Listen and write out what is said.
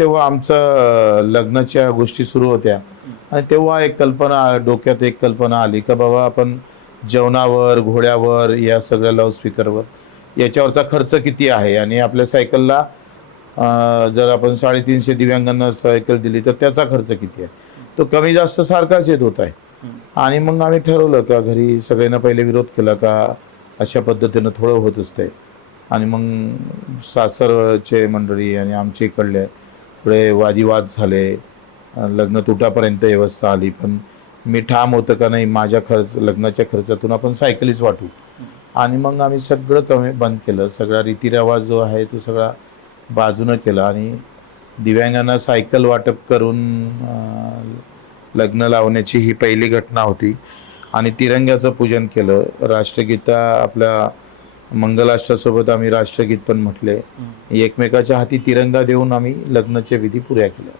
तेव्हा आमचं लग्नाच्या गोष्टी सुरू होत्या आणि तेव्हा एक कल्पना डोक्यात एक कल्पना आली का बाबा आपण जेवणावर, घोड्यावर, या सगळ्या लाऊडस्पीकरवर याच्यावरचा खर्च किती आहे आणि आपल्या सायकलला जर आपण 350 दिव्यांगांना सायकल दिली तर त्याचा खर्च किती आहे, तो कमी जास्त सारखाच येत होता. आणि मग आम्ही ठरवलं का घरी सगळ्यांना पहिले विरोध केला का अशा पद्धतीनं थोडं होत असते. आणि मग सासरचे मंडळी आणि आमच्या इकडले थोडे वादिवाद झाले. लग्न तुटापर्यंत व्यवस्था आली, पण मी ठाम होतं का नाही माझ्या लग्नाच्या खर्चातून आपण सायकलीच वाटू. आणि मग आम्ही सगळं कमी बंद केलं, सगळा रीतिरिवाज जो आहे तो सगळा बाजूनं केला आणि दिव्यांगांना सायकल वाटप करून लग्न लावण्याची ही पहिली घटना होती. आणि तिरंग्याचं पूजन केलं, राष्ट्रगीता आपल्या मंगलाष्टासोबत आम्ही राष्ट्रगीत पण म्हटले. एकमेकाच्या हाती तिरंगा देऊन आम्ही लग्नाच्या विधी पुऱ्या केल्या.